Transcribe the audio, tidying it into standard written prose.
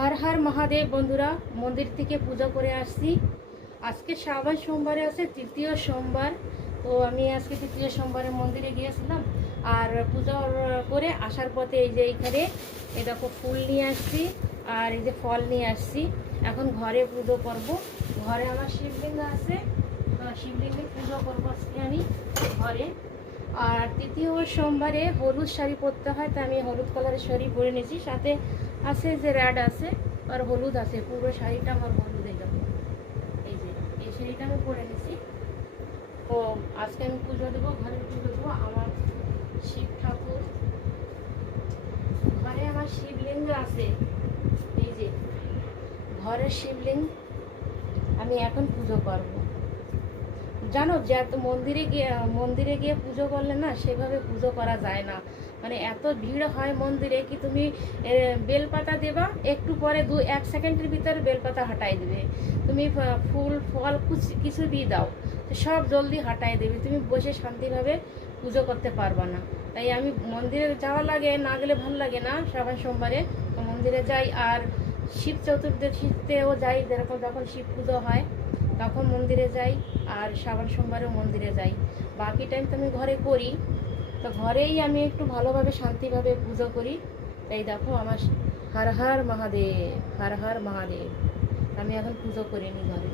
হর হর মহাদেব বন্ধুরা, মন্দির থেকে পূজা করে আসছি। আজকে শ্রাবণ সোমবারে আছে তৃতীয় সোমবার। তো আমি আজকে তৃতীয় সোমবারে মন্দিরে গিয়েছিলাম, আর পূজা করে আসার পথে এই যে এইখানে এই দেখো ফুল নিয়ে আসছি আর এই যে ফল নিয়ে আসছি। এখন ঘরে পুজো করব। ঘরে আমার শিবলিঙ্গ আছে, শিবলিঙ্গে পুজো করবো আজকে আমি ঘরে। আর তৃতীয় সোমবারে হলুদ শাড়ি পরতে হয়, তা আমি হলুদ কালারের শাড়ি পরে নিয়েছি। সাথে আছে যে রেড আছে আর হলুদ আছে, পুরো শাড়িটা আমার হলুদ। এই যে এই শাড়িটা আমি পরে নিয়েছি। তো আজকে আমি পুজো দেবো, ঘরে পুজো দেবো। আমার শিব ঠাকুর ঘরে, আমার শিবলিঙ্গ আছে। এই যে ঘরের শিবলিঙ্গ আমি এখন পুজো করব। জানো যে এত মন্দিরে গিয়ে পুজো করলে না সেভাবে পুজো করা যায় না। মানে এত ভিড় হয় মন্দিরে কি তুমি বেলপাতা দেবা, একটু পরে 1 সেকেন্ডের ভিতরে বেলপাতা হাঁটাই দেবে। তুমি ফুল ফল কিছু দিয়ে দাও, সব জলদি হাঁটাই দেবে, তুমি বসে শান্তিভাবে পুজো করতে পারবা না। তাই আমি মন্দিরে যাওয়া লাগে, না গেলে ভালো লাগে না। শ্রাবণ সোমবারে মন্দিরে যাই, আর শিব চতুর্দশীতেও যাই, যেরকম যখন শিব পুজো হয় তখন মন্দিরে যাই, আর শ্রাবণ সোমবারেও মন্দিরে যাই। বাকি টাইম তো আমি ঘরে করি, তো ঘরেই আমি একটু ভালোভাবে শান্তিভাবে পুজো করি। তাই দেখো আমার হর হর মহাদেব, হর হর মহাদেব। আমি এখন পুজো করিনি ঘরে।